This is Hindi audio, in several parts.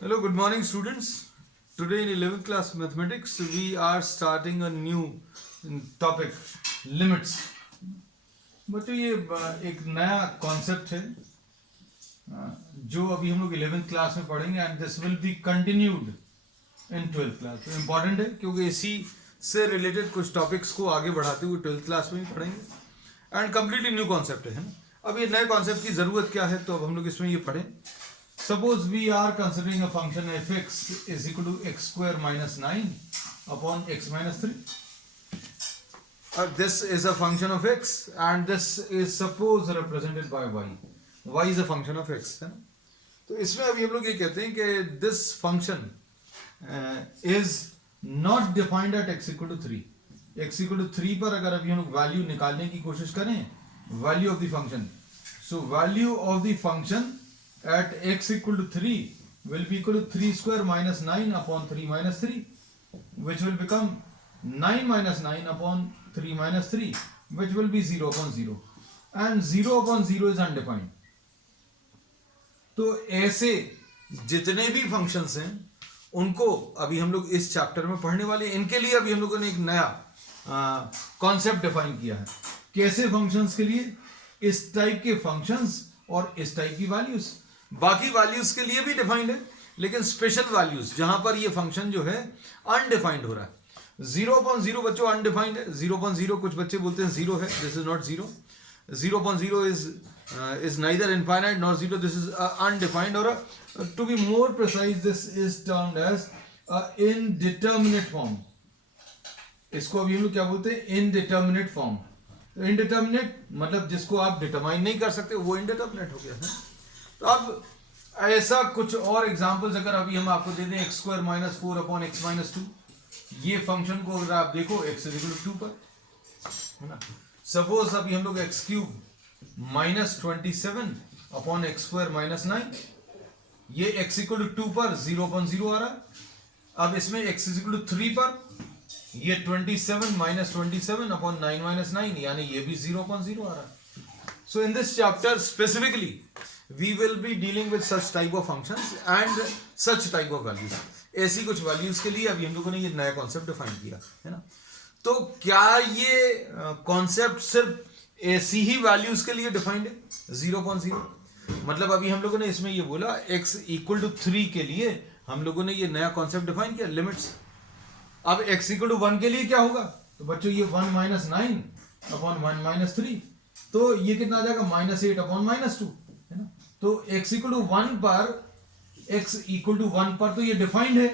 Hello, good morning, students. Today in 11th class mathematics, we are starting a new topic, limits. बच्चों ये एक नया कॉन्सेप्ट है जो अभी हम लोग 11th क्लास में पढ़ेंगे and this will be continued in 12th class. तो इम्पॉर्टेंट है क्योंकि इसी से रिलेटेड कुछ टॉपिक्स को आगे बढ़ाते हुए 12th क्लास में भी पढ़ेंगे एंड कम्प्लीटली न्यू कॉन्सेप्ट है ना. अब ये नए कॉन्सेप्ट की ज़रूरत क्या है, तो अब हम लोग इसमें ये पढ़ें. Suppose we are considering a function f(x) is equal to x square minus 9 upon x minus 3. This is a function of x and this is suppose represented by y. Y is a function of x, है ना. तो इसमें अभी हम लोग ये कहते हैं कि this function is not defined at x equal to 3. x equal to 3 पर अगर अभी हम लोग वैल्यू निकालने की कोशिश करें, value of the function, so value of the function at x equal to 3 will be equal to 3 square minus 9 upon 3 minus 3, which will become 9 minus 9 upon 3 minus 3, which will be 0 upon 0, and 0 upon 0 is undefined. तो ऐसे जितने भी फंक्शंस हैं उनको अभी हम लोग इस चैप्टर में पढ़ने वाले हैं. इनके लिए अभी हम लोगों ने एक नया कॉन्सेप्ट डिफाइन किया है. कैसे फंक्शंस के लिए, इस टाइप के फंक्शंस और इस टाइप की वैल्यूज. बाकी वैल्यूज के लिए भी डिफाइंड है, लेकिन स्पेशल वैल्यूज जहां पर ये फंक्शन जो है अनडिफाइंड हो रहा है. 0/0 बच्चों अनडिफाइंड है. 0/0 कुछ बच्चे बोलते हैं 0 है, this is not 0. 0/0 is neither infinite nor 0, this is undefined, or to be more precise this is termed as indeterminate form. इसको अभी हम लोग क्या बोलते हैं, इनडिटर्मिनेट फॉर्म. तो इनडिटर्मिनेट मतलब जिसको आप डिटरमाइन नहीं कर सकते, वो इनडिटर्मिनेट हो गया है. तो अब ऐसा कुछ और एग्जांपल्स अगर अभी हम आपको दे दें, x square minus 4 upon x minus 2, ये फंक्शन को अगर आप देखो x इज इक्वल टू 2 पर, है ना. सपोज अभी हम लोग x cube minus 27 upon x square minus 9, ये x इक्वल टू 2 पर 0/0 आ रहा है. अब इसमें x इज इक्वल टू 3 पर ये 27 माइनस 27 अपॉन 9 माइनस 9, यानी ये भी 0/0 आ रहा है. So in this chapter specifically we will be dealing with such type of functions and such type of values. ऐसी कुछ वैल्यूज के लिए अभी हम लोगों ने ये नया कॉन्सेप्ट डिफाइन किया है ना. तो क्या ये कॉन्सेप्ट सिर्फ ऐसी ही वैल्यूज के लिए डिफाइंड है, 0/0? मतलब अभी हम लोगों ने इसमें ये बोला x इक्वल टू 3 के लिए हम लोगों ने ये नया कॉन्सेप्ट डिफाइन किया, लिमिट्स. अब x इक्वल टू 1 के लिए क्या होगा, तो बच्चों ये 1 माइनस 9 अपॉन 1 माइनस 3, तो ये कितना आ जाएगा, -8 अपॉन -2, है ना. तो x इक्वल टू 1 पर, x इक्वल टू 1 पर तो ये डिफाइंड है,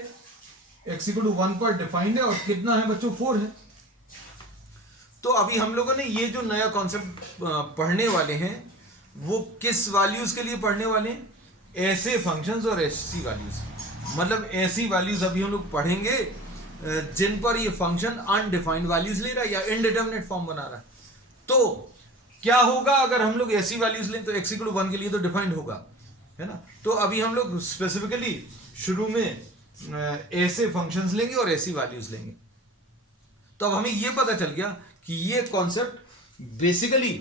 x इक्वल टू 1 पर डिफाइंड है, और कितना है बच्चों, 4 है. तो अभी हम लोगों ने ये जो नया कॉन्सेप्ट पढ़ने वाले हैं वो किस वैल्यूज के लिए पढ़ने वाले हैं, ऐसे फंक्शंस और ऐसी वैल्यूज. मतलब ऐसी वैल्यूज अभी हम लोग पढ़ेंगे जिन पर ये फंक्शन अनडिफाइंड वैल्यूज ले रहा है या इनडिटरमिनेट फॉर्म बना रहा है. तो क्या होगा अगर हम लोग ऐसी वैल्यूज लें, तो x इक्वल टू 1 के लिए तो डिफाइंड होगा, है ना. तो अभी हम लोग स्पेसिफिकली शुरू में ऐसे फंक्शंस लेंगे और ऐसी वैल्यूज लेंगे. तो अब हमें ये पता चल गया कि ये कॉन्सेप्ट बेसिकली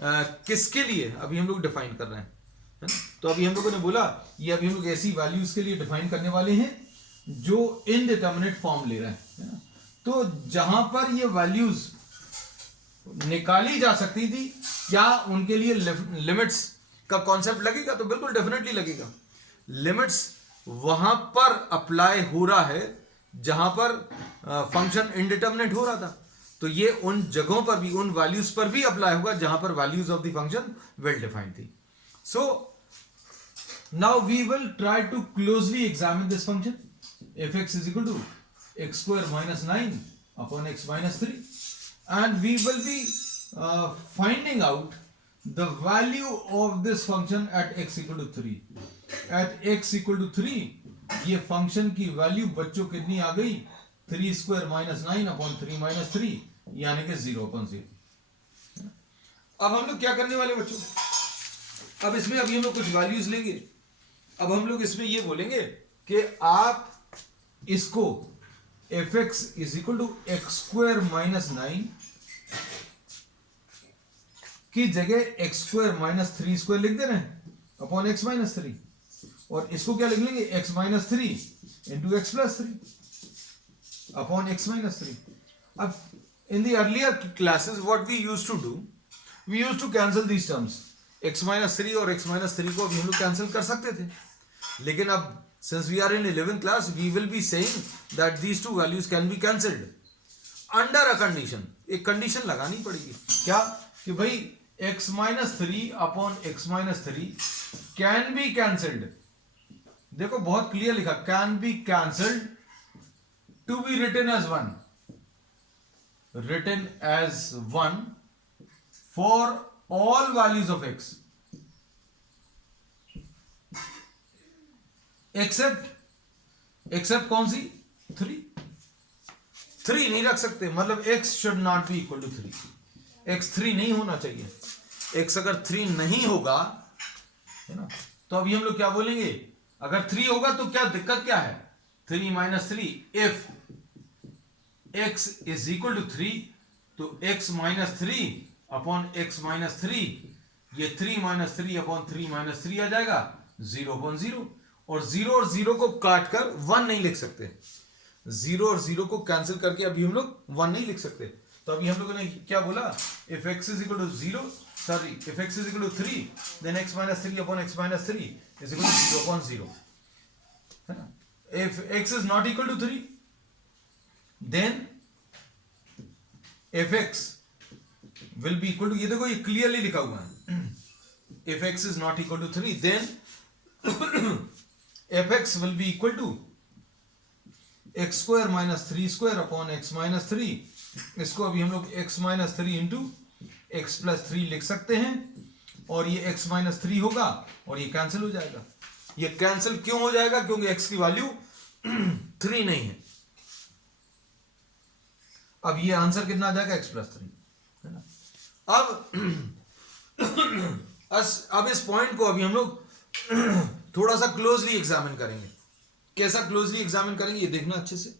किसके लिए अभी हम लोग डिफाइन कर रहे हैं, है ना. तो अभी हम लोगों ने बोला ये अभी हम लोग ऐसी वैल्यूज के लिए डिफाइन करने वाले हैं जो इनडिटरमिनेट फॉर्म ले रहे हैं, है ना. तो जहां पर ये वैल्यूज निकाली जा सकती थी, क्या उनके लिए लिमिट्स का कॉन्सेप्ट लगेगा, तो बिल्कुल डेफिनेटली लगेगा. लिमिट्स वहां पर अप्लाई हो रहा है जहां पर फंक्शन इनडिटरमिनेट हो रहा था, तो ये उन जगहों पर भी, उन वैल्यूज पर भी अप्लाई होगा जहां पर values of the function well defined थी. So now we will try to closely examine this function f(x) is equal to x square minus 9 upon x minus 3, and we will be finding out the value of this function at x equal to 3. At x equal to 3 ये फंक्शन की वैल्यू बच्चों कितनी आ गई, 3 स्क्वायर माइनस 9 अपॉन 3 माइनस 3, यानी कि 0/0. अब हम लोग क्या करने वाले बच्चों, अब इसमें अभी हम लोग कुछ वैल्यूज लेंगे. अब हम लोग इसमें ये बोलेंगे कि आप इसको f(x) is equal to x square minus 9 की जगह x स्क्वायर माइनस 3 स्क्वायर लिख दे रहे हैं अपॉन x माइनस 3, और इसको क्या लिख लेंगे, x minus three into x plus three upon x minus three. अब in the earlier classes what we used to do, we used to cancel these terms. x minus 3 और x minus 3 को अभी हम लोग कैंसिल कर सकते थे, लेकिन अब since we are in 11th class we will be saying that these two values can be cancelled under a condition. एक कंडीशन लगानी पड़ेगी, क्या कि भाई x minus 3 upon x minus 3 can be cancelled. देखो बहुत क्लियर लिखा, can be cancelled to be written as one, written as 1 for all values of x except कौन सी, 3. 3 नहीं रख सकते, मतलब x should not be equal to 3. x 3 नहीं होना चाहिए. x अगर 3 नहीं होगा, है ना, तो अभी हम लोग क्या बोलेंगे, अगर 3 होगा तो क्या दिक्कत क्या है, 3 minus 3 if x is equal to 3, तो x minus 3 upon x minus 3, ये 3 minus 3 अपॉन 3 minus 3 आ जाएगा 0 अपॉन 0. और 0 को काट कर 1 नहीं लिख सकते, 0 और 0 को कैंसिल करके अभी हम लोग 1 नहीं लिख सकते. तो अभी हम लोगों ने क्या बोला, if x is equal to 0, sorry, if x is equal to 3, then x minus 3 upon x minus 3 is equal to 0 upon 0, है ना. If x is not equal to 3, then fx will be equal to, ये देखो ये क्लियरली लिखा हुआ है, if x is not equal to 3 then fx will be equal to x square minus 3 square upon x minus 3. इसको अभी हम लोग x minus 3 into x plus 3 लिख सकते हैं, और ये x minus 3 होगा और ये कैंसिल हो जाएगा. ये कैंसिल क्यों हो जाएगा, क्योंकि x की वैल्यू 3 नहीं है. अब ये आंसर कितना आ जाएगा, x प्लस 3, है ना. अब इस पॉइंट को अभी हम लोग थोड़ा सा क्लोजली एग्जामिन करेंगे. कैसा क्लोजली एग्जामिन करेंगे ये देखना अच्छे से.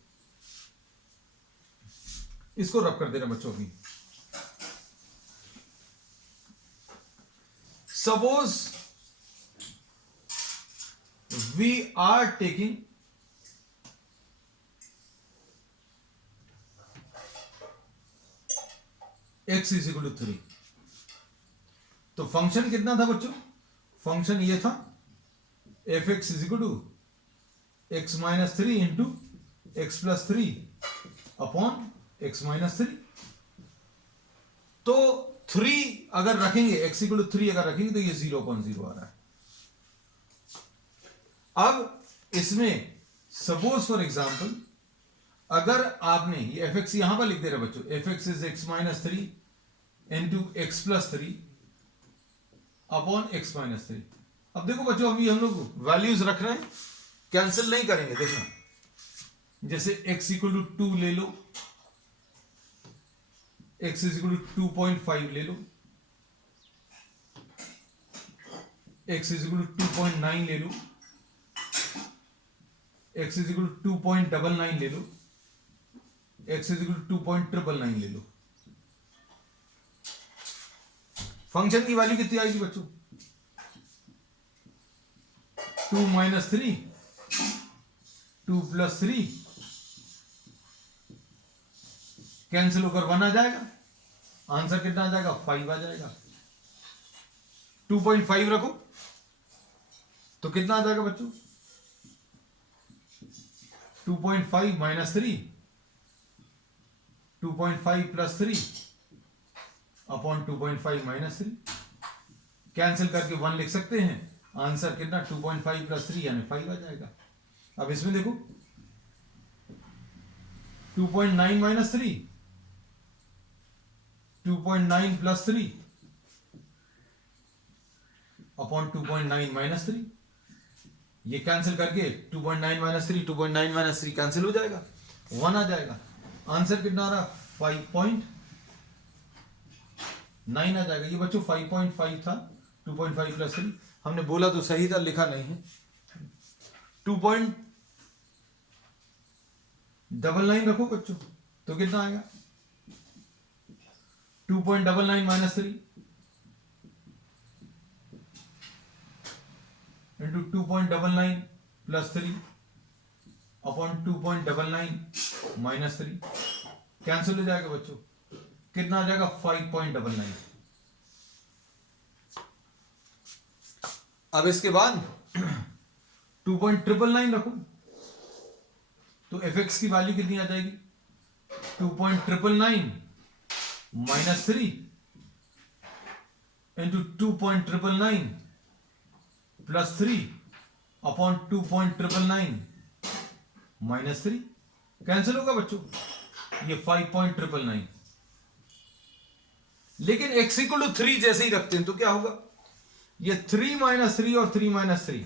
इसको रब कर देना बच्चों की. Suppose we are taking x is equal to 3. तो फंक्शन कितना था बच्चों, फंक्शन ये था f x is equal to x minus 3 into x plus 3 upon x minus 3. तो 3 अगर रखेंगे, x इक्वल टू 3 अगर रखेंगे तो ये 0 अपॉन 0 आ रहा है. अब इसमें सपोज फॉर एग्जाम्पल अगर आपने ये एफ एक्स यहां पर लिख दे रहे बच्चों, F x is x minus 3 into x plus 3 upon x minus 3. अब देखो बच्चों अभी हम लोग वैल्यूज रख रहे हैं, कैंसिल नहीं करेंगे. देखना, जैसे x इक्वल टू 2 ले लो, x इज इक्वल टू 2.5 ले लो, x इज इक्वल टू 2.9 ले लो, x इज इक्वल टू 2.99 ले लो, x इज इक्वल टू 2.999 ले लो. फंक्शन की वैल्यू कितनी आएगी बच्चों, 2 माइनस 3, 2 प्लस 3 कैंसिल होकर 1 आ जाएगा. आंसर कितना आ जाएगा, 5 आ जाएगा. 2.5 रखो तो कितना आ जाएगा बच्चों, 2.5 minus 3, 2.5 plus 3 upon 2.5 minus 3. Cancel करके 1 लिख सकते हैं. आंसर कितना, 2.5 प्लस 3 यानी 5 आ जाएगा. अब इसमें देखो 2.9 माइनस 3, 2.9 प्लस 3 अपॉन 2.9 माइनस 3. ये कैंसिल करके 2.9 माइनस 3, 2.9 माइनस 3 कैंसिल हो जाएगा, 1 आ जाएगा. आंसर कितना आ रहा, 5.9 आ जाएगा. ये बच्चों 5.5 था, 2.5 प्लस 3 हमने बोला तो सही था, लिखा नहीं है. 2.99 रखो बच्चों तो कितना आएगा, 2.99 minus 3 into 2.99 plus 3 upon 2.99 minus 3 cancel हो जाएगा बच्चों, कितना आ जाएगा 5.99। अब इसके बाद 2.999 रखो तो एफ एक्स की वैल्यू कितनी आ जाएगी 2.999 minus 3 into 2.999 plus 3 upon 2.999 minus 3 cancel होगा बच्चों, ये 5.999। लेकिन x इक्वल टू 3 जैसे ही रखते हैं तो क्या होगा, ये 3 माइनस 3 और 3 माइनस 3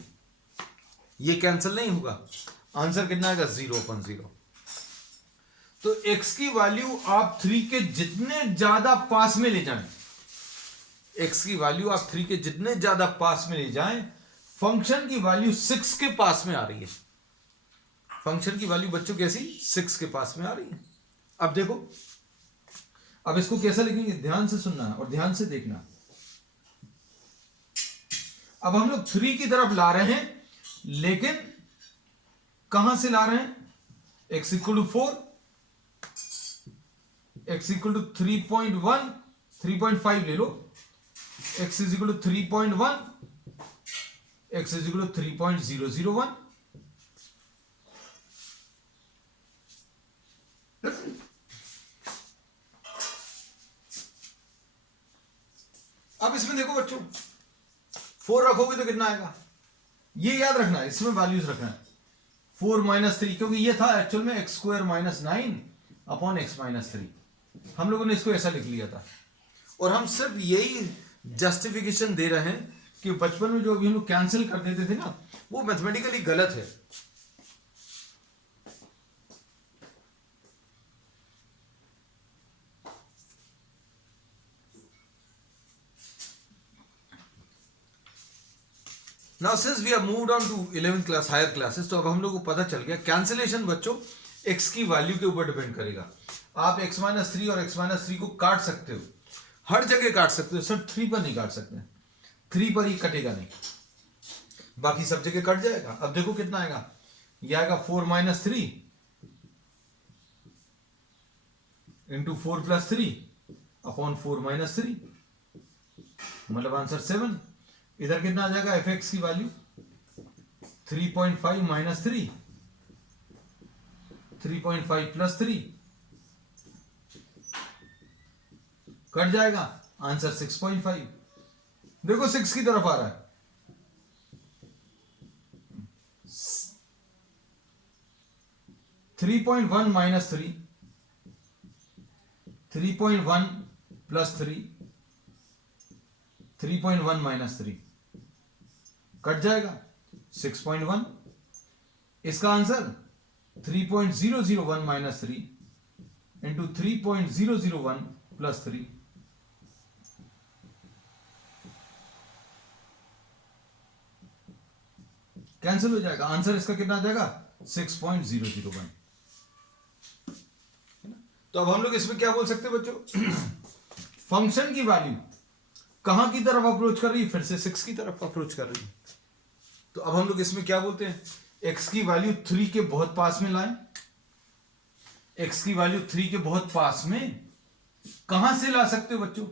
ये कैंसिल नहीं होगा, आंसर कितना आएगा 0/0। तो x की वैल्यू आप 3 के जितने ज्यादा पास में ले जाएं, x की वैल्यू आप 3 के जितने ज्यादा पास में ले जाएं, फंक्शन की वैल्यू 6 के पास में आ रही है। फंक्शन की वैल्यू बच्चों कैसी 6 के पास में आ रही है। अब देखो, अब इसको कैसा लिखेंगे, ध्यान से सुनना और ध्यान से देखना। अब हम लोग 3 की तरफ ला रहे हैं, लेकिन कहां से ला रहे हैं, x equal to 4, x equal to 3.1 3.5 ले लो, x is equal to 3.1, x is equal to 3.001। अब इसमें देखो बच्चों, 4 रखोगे तो कितना आएगा, ये याद रखना है, इसमें वैल्यूज रखना है 4 माइनस 3, क्योंकि ये था एक्चुअल में x square minus 9 upon x minus 3, हम लोगों ने इसको ऐसा लिख लिया था। और हम सिर्फ यही जस्टिफिकेशन दे रहे हैं कि बचपन में जो अभी हम लोग कैंसिल कर देते थे ना, वो मैथमेटिकली गलत है। Now since we have moved on to 11th class higher classes, तो अब हम लोग को पता चल गया कैंसिलेशन बच्चों x की वैल्यू के ऊपर डिपेंड करेगा। आप x माइनस 3 और x माइनस 3 को काट सकते हो, हर जगह काट सकते हो, सिर्फ 3 पर नहीं काट सकते, 3 पर ही कटेगा नहीं, बाकी सब जगह कट जाएगा। अब देखो कितना आएगा, यह आएगा 4 minus 3 into 4 plus 3 upon 4 minus 3, मतलब आंसर 7। इधर कितना आ जाएगा, एफ एक्स की वैल्यू 3.5 माइनस 3, 3.5 प्लस 3, कट जाएगा, आंसर 6.5। देखो 6 की तरफ आ रहा है, 3.1 माइनस 3, 3.1 प्लस 3, 3.1 माइनस 3, कट जाएगा 6.1। इसका answer 3.001 minus 3 into 3.001 plus 3, cancel हो जाएगा, आंसर इसका कितना आ जाएगा 6.001। तो अब हम लोग इसमें क्या बोल सकते हैं बच्चों, फंक्शन की वैल्यू कहां की तरफ अप्रोच कर रही है, फिर से 6 की तरफ अप्रोच कर रही है। तो अब हम लोग इसमें क्या बोलते हैं, x की वैल्यू 3 के बहुत पास में लाएं, x की वैल्यू 3 के बहुत पास में कहां से ला सकते हो बच्चों,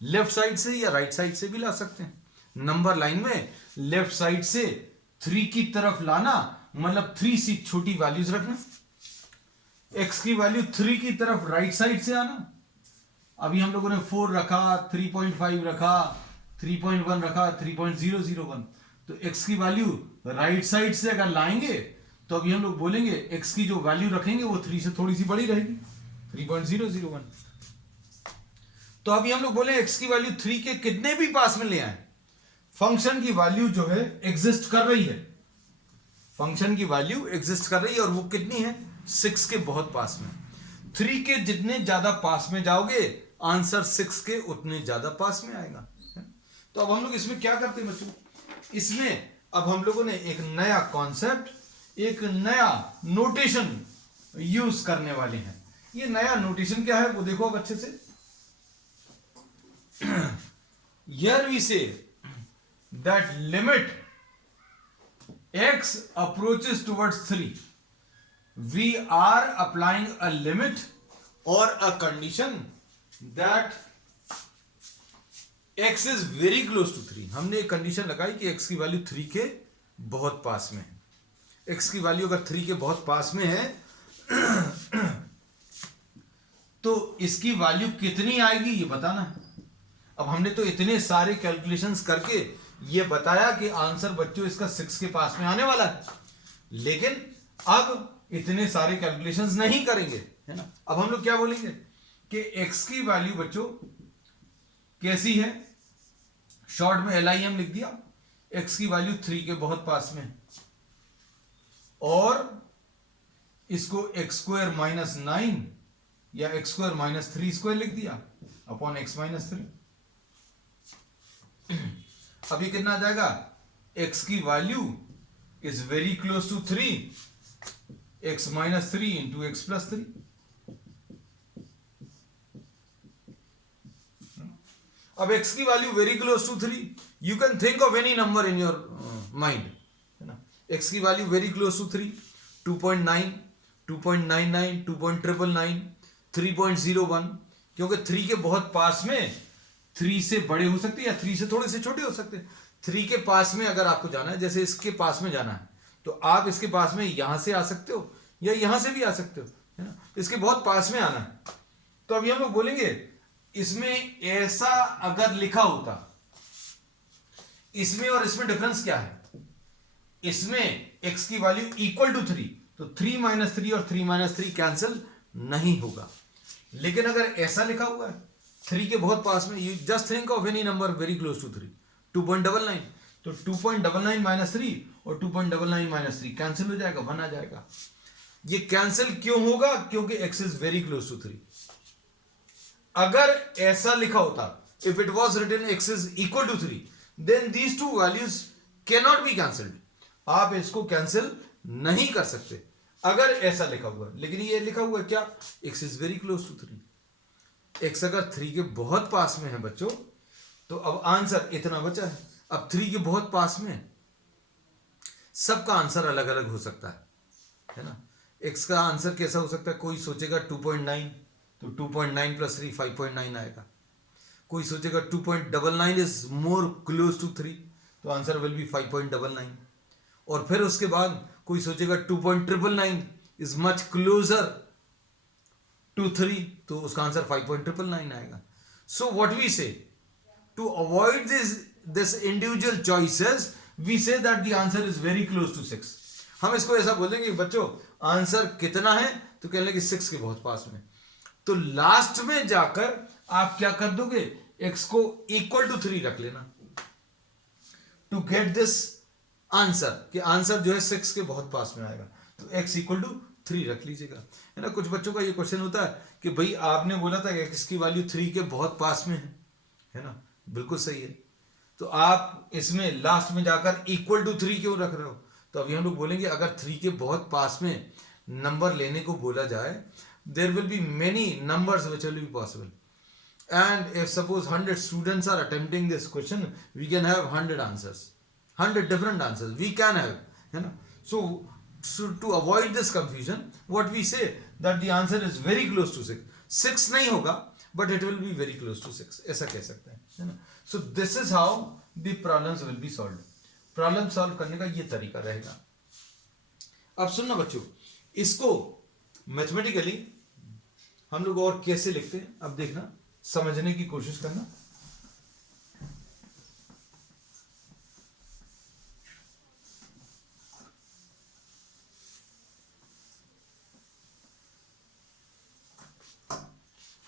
लेफ्ट साइड से या राइट साइड से भी ला सकते हैं। नंबर लाइन में लेफ्ट साइड से 3 की तरफ लाना, मतलब 3 से छोटी वैल्यूज रखना, x की वैल्यू 3 की तरफ राइट साइड से आना। अभी हम लोगों ने 4 रखा, 3.5 रखा, 3.1 रखा, 3.001, तो x की वैल्यू राइट साइड से अगर लाएंगे तो अभी हम लोग बोलेंगे x की जो वैल्यू रखेंगे वो 3 से थोड़ी सी बड़ी रहेगी, 3.001। तो अभी हम लोग बोले x की वैल्यू 3 के कितने भी पास में ले आए, फंक्शन की वैल्यू जो है एग्जिस्ट कर रही है, फंक्शन की वैल्यू एग्जिस्ट कर रही है, और वो कितनी है 6 के बहुत पास में। 3 के जितने ज्यादा पास में जाओगे, आंसर 6 के उतने ज्यादा पास में आएगा। तो अब हम लोग इसमें क्या करते हैं बच्चों, इसमें अब हम लोगों ने एक नया कॉन्सेप्ट, एक नया नोटेशन यूज करने वाले हैं। ये नया नोटेशन क्या है वो देखो अब अच्छे से। Here we say that limit x approaches towards 3, we are applying a limit or a condition that x is very close to 3. हमने एक कंडीशन लगाई कि x की वैल्यू 3 के बहुत पास में है. x की वैल्यू अगर 3 के बहुत पास में है तो इसकी वैल्यू कितनी आएगी ये बताना है. अब हमने तो इतने सारे कैलकुलेशंस करके ये बताया कि आंसर बच्चों इसका 6 के पास में आने वाला है, लेकिन अब इतने सारे कैलकुलेशंस नहीं करेंगे, है ना. अब हम लोग क्या बोलेंगे कि x की वैल्यू बच्चों कैसी है, शॉर्ट में LIM लिख दिया. x की वैल्यू 3 के बहुत पास में और इसको x² - 9 या x² - 3² लिख दिया अपॉन x - 3. अब ये कितना आ जाएगा, x की value is very close to 3, x - 3 into x + 3. अब x की value very close to 3, you can think of any number in your mind, है ना. x की वैल्यू वेरी क्लोज टू 3, 2.9, 2.99, 2.999, 3.01, क्योंकि 3 के बहुत पास में 3 से बड़े हो सकते हैं या 3 से थोड़े से छोटे हो सकते हैं. 3 के पास में अगर आपको जाना है, जैसे इसके पास में जाना है, तो आप इसके पास में यहां से आ सकते हो या यहां से भी आ सकते हो, है ना. इसके बहुत पास में आना है. तो अभी हम लोग बोलेंगे इसमें ऐसा अगर लिखा होता, इसमें और इसमें डिफरेंस क्या है, इसमें x की वैल्यू इक्वल टू 3, तो 3 - 3 और 3 - 3 कैंसिल नहीं होगा. लेकिन अगर ऐसा लिखा हुआ है 3 के बहुत पास में, you just think of any number very close to 3, 2.99, तो 2.99 - 3 और 2.99 - 3 कैंसिल हो जाएगा, 1 आ जाएगा. ये कैंसिल क्यों होगा, क्योंकि x is very close to 3. अगर ऐसा लिखा होता, if it was written x is equal to 3, then these two values can not be cancelled. आप इसको कैंसिल नहीं कर सकते अगर ऐसा लिखा हुआ. लेकिन ये लिखा हुआ क्या, x is very close to 3. x अगर 3 के बहुत पास में है बच्चों, तो अब आंसर इतना बचा है. अब 3 के बहुत पास में सबका आंसर अलग अलग हो सकता है ना. x का आंसर कैसा हो सकता है, कोई सोचेगा 2.9, तो 2.9 + 3 5.9 आएगा. कोई सोचेगा 2.99 इज मोर क्लोज टू 3, तो आंसर विल बी 5.99. और फिर उसके बाद कोई सोचेगा 2.999 इज मच क्लोजर टू 3, तो उसका आंसर 5.999 आएगा. So what we say, to avoid this individual choices, we say that the answer is very close to 6. हम इसको ऐसा बोलेंगे बच्चों आंसर कितना है, तो कह लेंगे 6 के बहुत पास में. तो लास्ट में जाकर आप क्या कर दोगे, x को इक्वल टू 3 रख लेना टू गेट दिस आंसर, कि आंसर जो है 6 के बहुत पास में आएगा. तो x इक्वल टू 3 रख लीजिएगा, है ना. कुछ बच्चों का ये क्वेश्चन होता है कि भाई आपने बोला था कि x की वैल्यू 3 के बहुत पास में है ना. बिल्कुल सही है. तो आप इसमें लास्ट में जाकर इक्वल टू 3 क्यों रख रहे हो. तो अभी हम लोग बोलेंगे अगर 3 के बहुत पास में नंबर लेने को बोला जाए, there will be many numbers which will be possible, and if suppose 100 students are attempting this question, we can have 100 answers, 100 different answers we can have, है ना. so to avoid this confusion, what we say that the answer is very close to 6 नहीं होगा, but it will be very close to 6, ऐसा कह सकते हैं, है ना. so this is how the problems will be solved. Problem solve करने का ये तरीका रहेगा. अब सुनना बच्चों, इसको मैथमेटिकली हम लोग और कैसे लिखते हैं, अब देखना, समझने की कोशिश करना.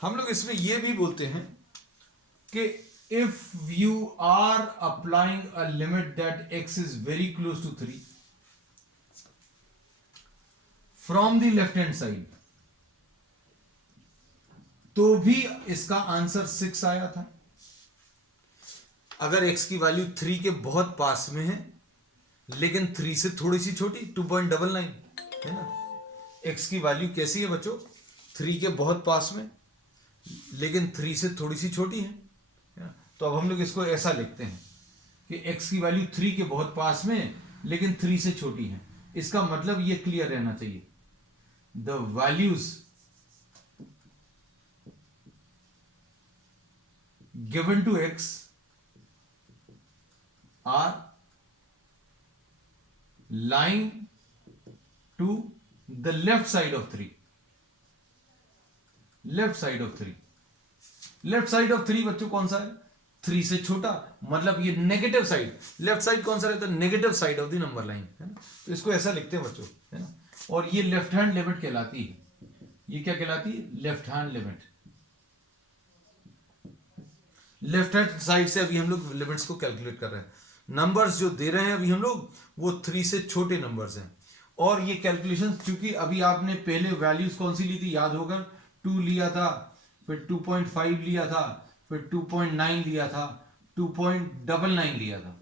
हम लोग इसमें यह भी बोलते हैं कि if you are applying a limit that x is very close to 3 from the left hand side, तो भी इसका आंसर 6 आया था. अगर x की वैल्यू 3 के बहुत पास में है लेकिन 3 से थोड़ी सी छोटी, 2.99, है ना. x की वैल्यू कैसी है बच्चों, 3 के बहुत पास में लेकिन 3 से थोड़ी सी छोटी है ना. तो अब हम लोग इसको ऐसा लिखते हैं कि x की वैल्यू 3 के बहुत पास में लेकिन 3 से छोटी हैं। इसका मतलब ये क्लियर रहना चाहिए, the values given to x are lying to the left side of 3, left side of 3, left side of 3 बच्चों कौन सा है, 3 से छोटा, मतलब ये नेगेटिव साइड, लेफ्ट साइड कौन सा रहता है, negative side of the number line, है ना। तो इसको ऐसा लिखते हैं बच्चों, है ना। और ये लेफ्ट हैंड लिमिट कहलाती है, ये क्या कहलाती है, left hand limit. Left hand side से अभी हम लोग लिमिट्स को कैलकुलेट कर रहे हैं। नंबर्स जो दे रहे हैं अभी हम लोग वो 3 से छोटे नंबर्स हैं। और ये कैलकुलेशन, क्योंकि अभी आपने पहले वैल्यूज कौन सी ली थी याद होगा, 2 लिया था, फिर 2.5 लिया था, फिर 2.9 लिया था, 2.99 लिया था,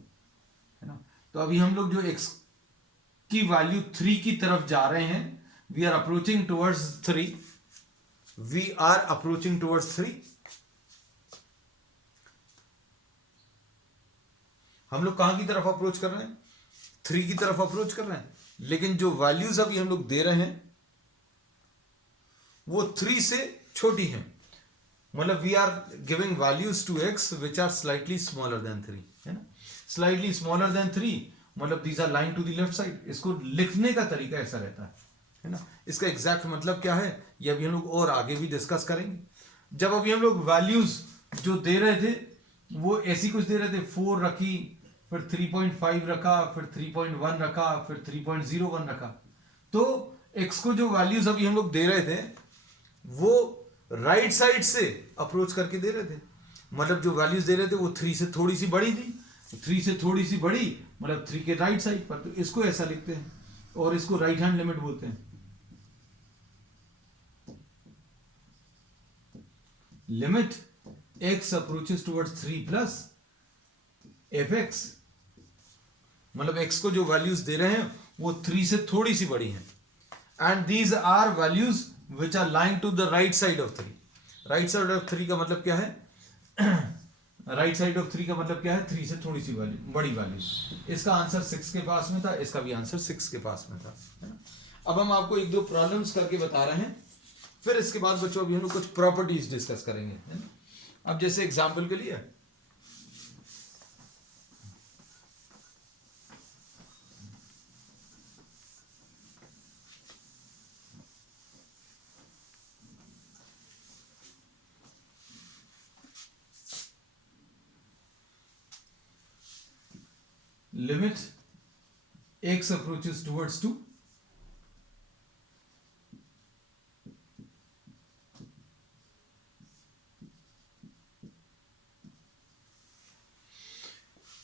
है ना। तो अभी हम लोग जो x की वैल्यू 3 की तरफ जा रहे हैं, we are approaching towards 3, we are approaching towards 3। हम लोग कहां की तरफ अप्रोच कर रहे हैं, 3 की तरफ अप्रोच कर रहे हैं। लेकिन जो वैल्यूज अभी हम लोग दे रहे हैं वो 3 से छोटी हैं, मतलब we are giving values to x which are slightly smaller than 3, है ना। स्लाइटली स्मॉलर देन 3 मतलब these are lying to the left side. इसको लिखने का तरीका ऐसा रहता है ना। इसका एग्जैक्ट मतलब क्या है ये अभी हम लोग और आगे भी डिस्कस करेंगे। जब अभी हम लोग वैल्यूज जो दे रहे थे वो ऐसी कुछ दे रहे थे, 4 रखी, फिर 3.5 रखा, फिर 3.1 रखा, फिर 3.01 रखा। तो x को जो वैल्यूज अभी हम लोग दे रहे थे वो राइट साइड से अप्रोच करके दे रहे थे, मतलब जो वैल्यूज दे रहे थे वो 3 से थोड़ी सी बड़ी थी, 3 से थोड़ी सी बड़ी मतलब 3 के राइट साइड पर। तो इसको ऐसा लिखते हैं और इसको राइट हैंड लिमिट बोलते हैं। Limit x approaches towards 3 plus fx, मतलब x को जो वैल्यूज दे रहे हैं वो 3 से थोड़ी सी बड़ी हैं। And these are values which are lying to the right side of 3। Right side of 3 का मतलब क्या है, राइट साइड ऑफ 3 का मतलब क्या है, 3 से थोड़ी सी वैल्यू, बड़ी वैल्यू। इसका आंसर 6 के पास में था, इसका भी आंसर 6 के पास में था, है ना। अब हम आपको एक दो प्रॉब्लम्स करके बता रहे हैं, फिर इसके बाद बच्चों अभी हम लोग कुछ प्रॉपर्टीज डिस्कस करेंगे, है ना। अब जैसे एग्जाम्पल के लिए limit x approaches towards 2,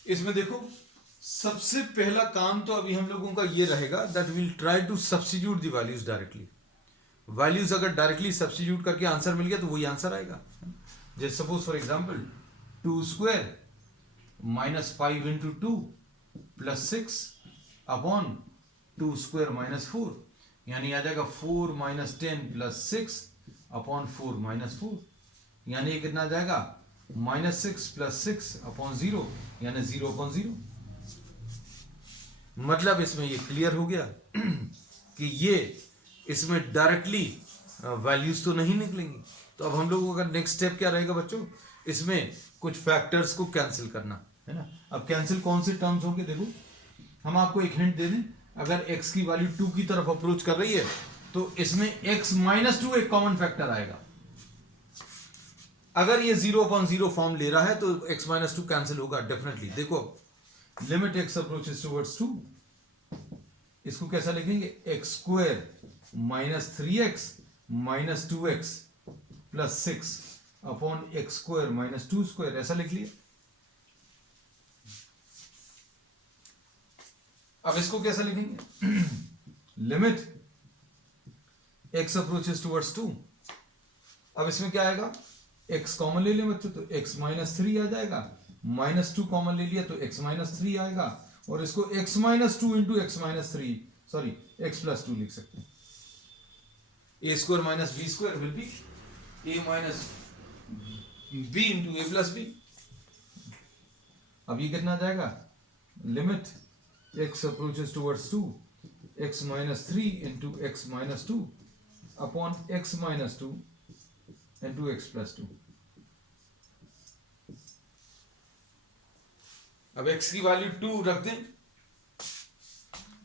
इसमें देखो सबसे पहला काम तो अभी हम लोगों का ये रहेगा that will try to substitute the values directly. Values अगर डायरेक्टली सब्स्टिट्यूट करके आंसर मिल गया तो वही आंसर आएगा। जैसे suppose for example 2 square minus 5 into 2 plus 6 upon 2 square minus 4, यानी आ जाएगा 4 माइनस 10 प्लस 6 अपॉन 4 माइनस 4, यानी ये कितना आ जाएगा माइनस 6 प्लस 6 अपॉन 0, यानी 0 अपॉन 0। मतलब इसमें ये क्लियर हो गया कि ये इसमें डायरेक्टली वैल्यूज तो नहीं निकलेंगी। तो अब हम लोगों का नेक्स्ट स्टेप क्या रहेगा बच्चों, इसमें कुछ फैक्टर्स को कैंसिल करना, है ना। अब कैंसिल कौन से टर्म्स होंगे, देखो हम आपको एक हिंट दे दें, अगर x की वैल्यू 2 की तरफ अप्रोच कर रही है तो इसमें x माइनस 2 एक कॉमन फैक्टर आएगा। अगर ये 0/0 फॉर्म ले रहा है तो x माइनस 2 कैंसिल होगा डेफिनेटली। देखो लिमिट x अप्रोचेस टुवर्ड्स 2, इसको कैसा लिखेंगे, x square minus 3x minus 2x plus 6 upon x square minus 2 square, ऐसा लिख लिया। अब इसको कैसा लिखेंगे, लिमिट x अप्रोचेस टुवर्ड्स 2। अब इसमें क्या आएगा, x कॉमन ले लें बच्चों तो x माइनस 3 आ जाएगा, माइनस 2 कॉमन ले लिया तो x माइनस 3 आएगा, और इसको x minus 2 into x minus 3, sorry x plus 2 लिख सकते हैं। a square minus b square will be a minus b into a plus b। अब ये कितना आ जाएगा, limit x approaches towards 2, x minus 3 into x minus 2 upon x minus 2 into x plus 2. अब x की वैल्यू 2 रख दें.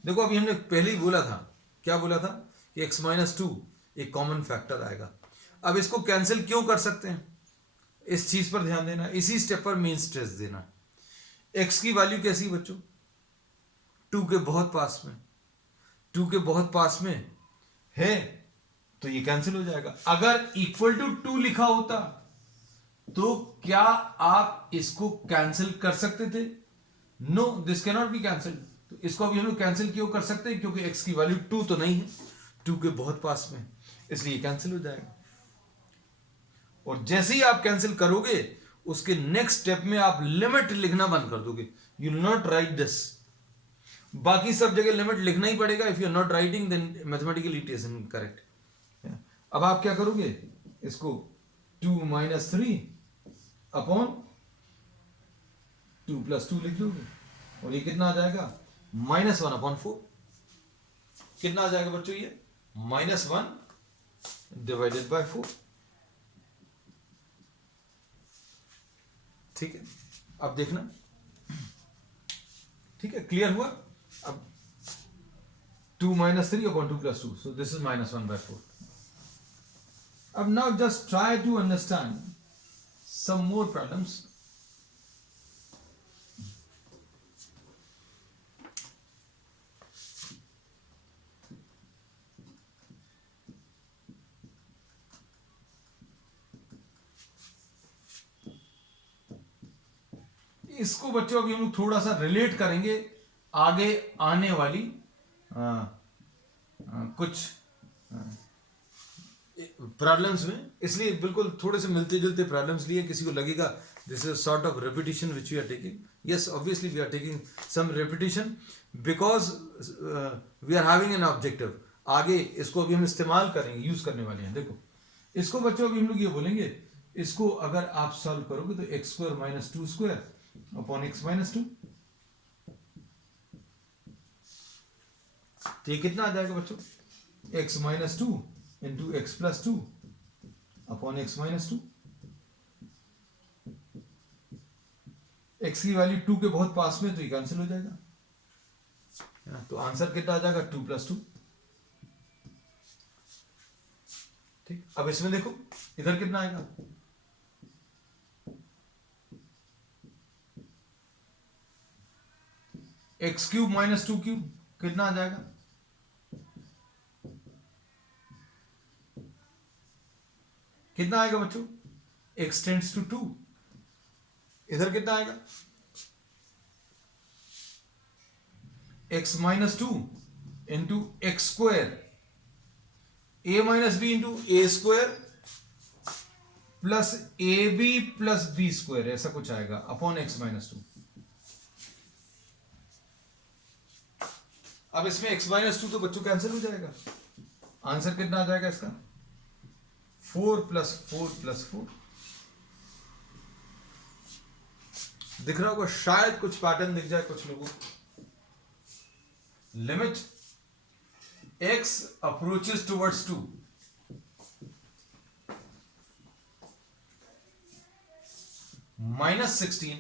देखो अभी हमने पहले ही बोला था, क्या बोला था कि x माइनस 2 एक कॉमन फैक्टर आएगा. अब इसको कैंसिल क्यों कर सकते हैं, इस चीज पर ध्यान देना, इसी स्टेप पर मेन स्ट्रेस देना. x की वैल्यू कैसी बच्चों, 2 के बहुत पास में, 2 के बहुत पास में है तो ये कैंसिल हो जाएगा. अगर इक्वल टू 2 लिखा होता तो क्या आप इसको कैंसिल कर सकते थे? No, this can not be cancel. तो इसको अभी हम लोग कैंसिल क्यों कर सकते हैं, क्योंकि x की वैल्यू 2 तो नहीं है, 2 के बहुत पास में, इसलिए कैंसिल हो जाएगा. और जैसे ही आप कैंसिल करोगे उसके नेक्स्ट स्टेप में आप लिमिट लिखना बंद कर दोगे. You will not write this. बाकी सब जगह लिमिट लिखना ही पड़ेगा. If you are not writing then mathematically it is incorrect. अब आप क्या करोगे, इसको 2 माइनस 3 अपॉन 2 प्लस 2 लिख दोगे और ये कितना आ जाएगा, -1 अपॉन 4. कितना आ जाएगा बच्चों, ये -1 डिवाइडेड बाय 4. ठीक है, अब देखना. ठीक है, क्लियर हुआ. अब 2 minus 3 upon 2 plus 2, so this is -1 by 4. अब now just try to understand some more problems. इसको बच्चों अभी हम लोग थोड़ा सा रिलेट करेंगे आगे आने वाली कुछ प्रॉब्लम्स में, इसलिए बिल्कुल थोड़े से मिलते जुलते प्रॉब्लम्स लिए. किसी को लगेगा this is sort of repetition which we are taking. Yes, obviously we are taking some repetition because we are having an objective. आगे इसको अभी हम इस्तेमाल करेंगे, यूज करने वाले हैं. देखो इसको बच्चों अभी हम लोग ये बोलेंगे, इसको अगर आप सॉल्व करोगे तो x square minus 2 square upon x minus 2, तो ये कितना आ जाएगा बच्चों, x minus 2 into x plus 2 upon x minus 2. x की वैल्यू 2 के बहुत पास में, तो ये कैंसिल हो जाएगा. तो आंसर कितना आ जाएगा, 2 प्लस 2. ठीक, अब इसमें देखो इधर कितना आएगा, एक्स क्यूब माइनस 2 क्यूब, कितना आ जाएगा, कितना आएगा बच्चों, x टेंड्स टू 2. इधर कितना आएगा, x minus 2 into x square a minus B into A square plus A B plus B square, ऐसा कुछ आएगा अपॉन x माइनस 2. अब इसमें x माइनस 2 तो बच्चों कैंसिल हो जाएगा. आंसर कितना आ जाएगा इसका, 4 प्लस 4 प्लस 4. दिख रहा होगा शायद, कुछ पैटर्न दिख जाए कुछ लोगों को. लिमिट x अप्रोचेस टुवर्ड्स 2 -16,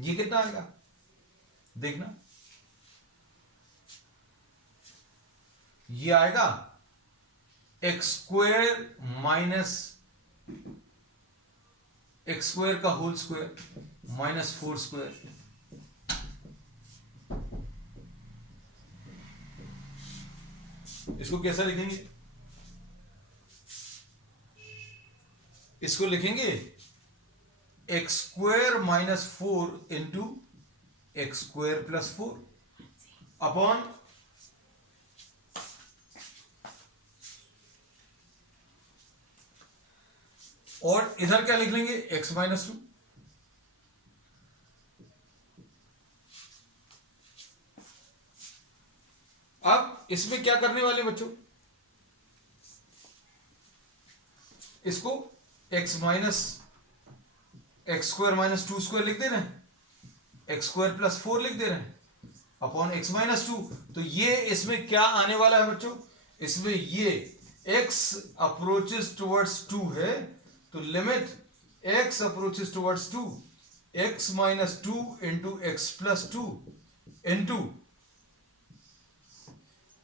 ये कितना आएगा देखना, ये आएगा x square minus x square का होल स्क्वायर माइनस 4 स्क्वायर. इसको कैसा लिखेंगे, इसको लिखेंगे x square minus 4 into x square plus 4 upon और इधर क्या लिख लेंगे, x माइनस 2. अब इसमें क्या करने वाले बच्चों, इसको x minus x square minus 2 square लिख देना. एक्स स्क्वायर प्लस 4 लिख दे रहे हैं अपॉन एक्स माइनस 2। तो ये इसमें क्या आने वाला है बच्चों, इसमें ये x अप्रोचेस टुवर्ड्स 2 है, तो limit x approaches towards 2 x minus 2 into x plus 2 into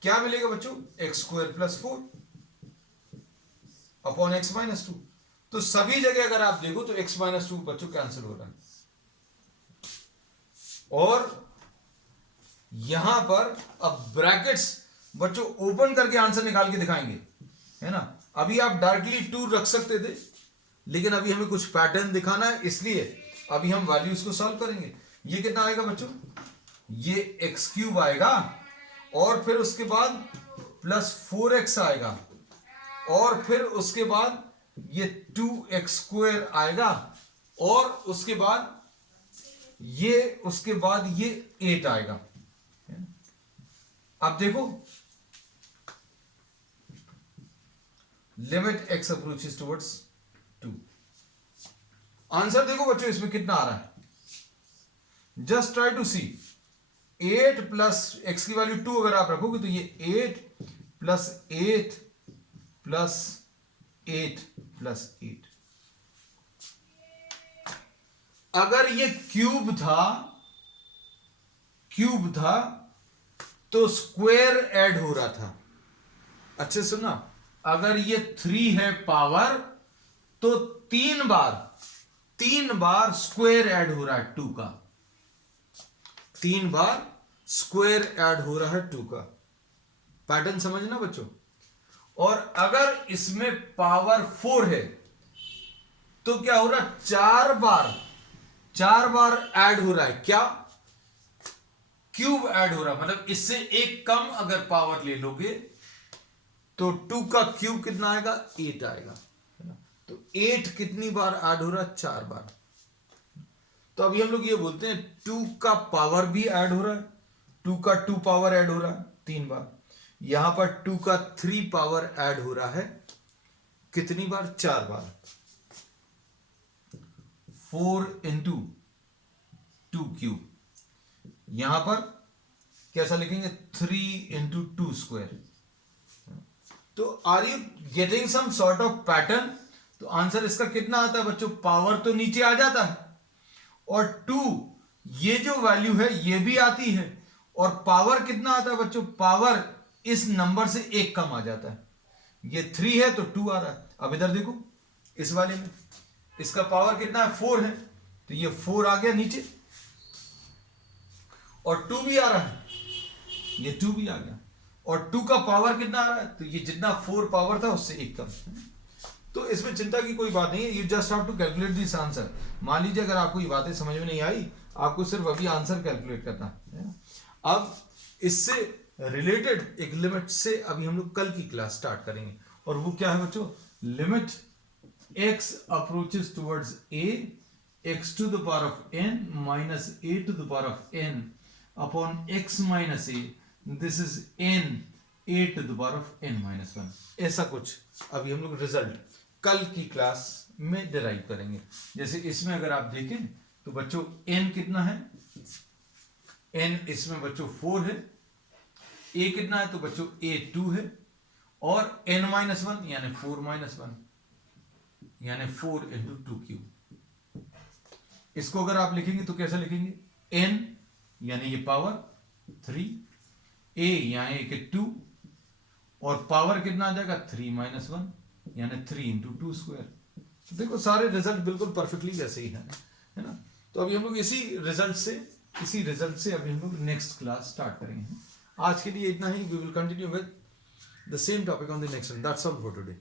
क्या मिलेगा बच्चों, x square plus 4 upon x minus 2। तो सभी जगह अगर आप देखो तो x माइनस 2 बच्चों कैंसिल हो रहा है, और यहां पर अब ब्रैकेट्स बच्चों ओपन करके आंसर निकाल के दिखाएंगे, है ना। अभी आप डायरेक्टली 2 रख सकते थे, लेकिन अभी हमें कुछ पैटर्न दिखाना है, इसलिए अभी हम वैल्यूज को सॉल्व करेंगे। ये कितना आएगा बच्चों, ये एक्स क्यूब आएगा, और फिर उसके बाद प्लस 4x आएगा, और फिर उसके बाद ये 2x स्क्वायर आएगा, और उसके बाद ये 8 आएगा। अब देखो limit x approaches towards 2, answer देखो बच्चों इसमें कितना आ रहा है, just try to see. 8 plus x की वैल्यू 2 अगर आप रखोगे तो ये 8 प्लस 8 प्लस 8 प्लस 8। अगर ये क्यूब था तो स्क्वायर ऐड हो रहा था। अच्छे सुनना, अगर ये 3 है पावर, तो 3 बार स्क्वायर ऐड हो रहा है 2 का, 3 बार स्क्वायर ऐड हो रहा है 2 का। पैटर्न समझना बच्चों। और अगर इसमें पावर 4 है तो क्या हो रहा है, 4 बार ऐड हो रहा है, क्या, क्यूब ऐड हो रहा है, मतलब इससे एक कम अगर पावर ले लोगे तो 2 का क्यूब कितना आएगा, 8 आएगा, है ना। तो 8 कितनी बार ऐड हो रहा है, 4 बार। तो अभी हम लोग ये बोलते हैं 2 का पावर भी ऐड हो रहा है, 2 का 2 पावर ऐड हो रहा है 3 बार, यहां पर 2 का 3 पावर ऐड हो रहा है कितनी बार, 4 बार। 4 इंटू 2 क्यूब, यहां पर कैसा लिखेंगे, 3 इंटू 2 स्क्वायर। तो are you getting some sort of pattern. तो आंसर इसका कितना आता है बच्चों, पावर तो नीचे आ जाता है, और 2 ये जो वैल्यू है ये भी आती है, और पावर कितना आता है बच्चों, पावर इस नंबर से एक कम आ जाता है। ये 3 है तो 2 आ रहा है। अब इधर देखो इस वाले में इसका पावर कितना है, 4 है, तो ये 4 आ गया नीचे, और 2 भी आ रहा है, ये 2 भी आ गया, और 2 का पावर कितना आ रहा है, तो ये जितना 4 पावर था उससे एक कम। तो इसमें चिंता की कोई बात नहीं है, you just have to calculate this answer. मान लीजिए अगर आपको ये बातें समझ में नहीं आई, आपको सिर्फ अभी आंसर कैलकुलेट करना है। अब इससे रिलेटेड एक लिमिट से अभी हम लोग कल की क्लास स्टार्ट करेंगे, और वो क्या है बच्चों, limit x approaches towards a, x to the power of n minus a to the power of n upon x minus a, this is n a to the power of n minus 1। ऐसा कुछ अभी हम लोग रिजल्ट कल की क्लास में डिराइव करेंगे। जैसे इसमें अगर आप देखें तो बच्चों n कितना है, n इसमें बच्चों 4 है, a कितना है, तो बच्चों a 2 है, और n माइनस 1 यानी 4 माइनस 1 यानी 4 इंटू 2 क्यूब। इसको अगर आप लिखेंगे तो कैसा लिखेंगे, n यानी ये पावर 3, a यानी कि 2, और पावर कितना आ जाएगा 3 माइनस 1 यानी 3 इंटू 2 स्क्वायर। तो देखो सारे रिजल्ट बिल्कुल परफेक्टली वैसे ही है ना। तो अभी हम लोग इसी रिजल्ट से अभी हम लोग नेक्स्ट क्लास स्टार्ट करेंगे। आज के लिए इतना ही, we will continue with the same topic on the next one. That's all for today.